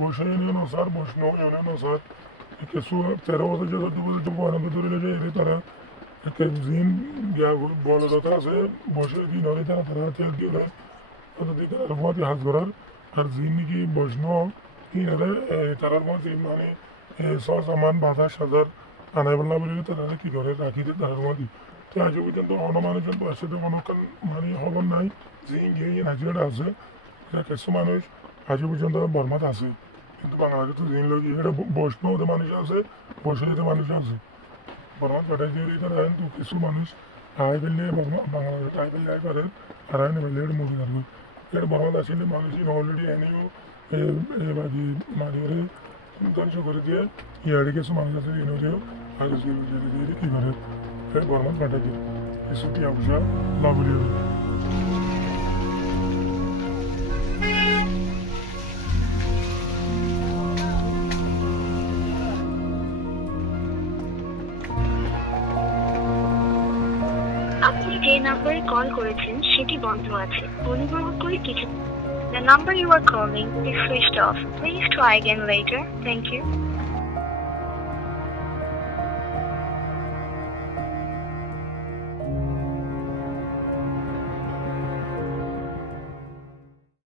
বসে union sir বৈষ্ণব union sir কিছু 13 বছর 14 বছর বয়নতে ধরে লেগে এর তারা একটা জিন বলদতা আছে বসে দিন হলে তারা তারা তেল দিয়ে দেয় তার মধ্যে হাত করার আর জিন নাকি বৈষ্ণব ইনারে তারার মধ্যে মানে সস আমান বাতাস সাজার আনাই বললা বলে তারা কি করে রাখি দেয় তারার মধ্যে তো আজ পর্যন্ত মানুষজন পাশে তো অনেকক্ষণ মানে খবর নাই জিন গিয়ে নাজিয়াটা আছে কিছু মানুষ আজ পর্যন্ত বর্মাত আছে কিন্তু বাংলাদেশে তো জিন লোক এটা বৈষ্ণব মানুষ আছে বৈষ্ণব মানুষ আছে বর্মাত পাঠাই দিয়ে তারা কিন্তু কিছু মানুষ আই ফেললে বাংলাদেশে আই ফেললে আই পারে আর আইনে ফেললে এটা মুভি থাকবে এটা বর্মাত আসলে মানুষ অলরেডি এনেও বাকি মানুষের ধ্বংস করে দিয়ে ইয়ারে কিছু মানুষ আছে এনেও দিয়েও আর কিছু দিয়ে কী করে বর্মাত পাঠাই দিয়ে কিছু টিয়া পয়সা লাভ হয়ে আপনি যে নাম্বারে কল করেছেন সেটি বন্ধ আছে অনুগ্রহ করে কিছু The number you are calling is switched off. Please try again later. Thank you.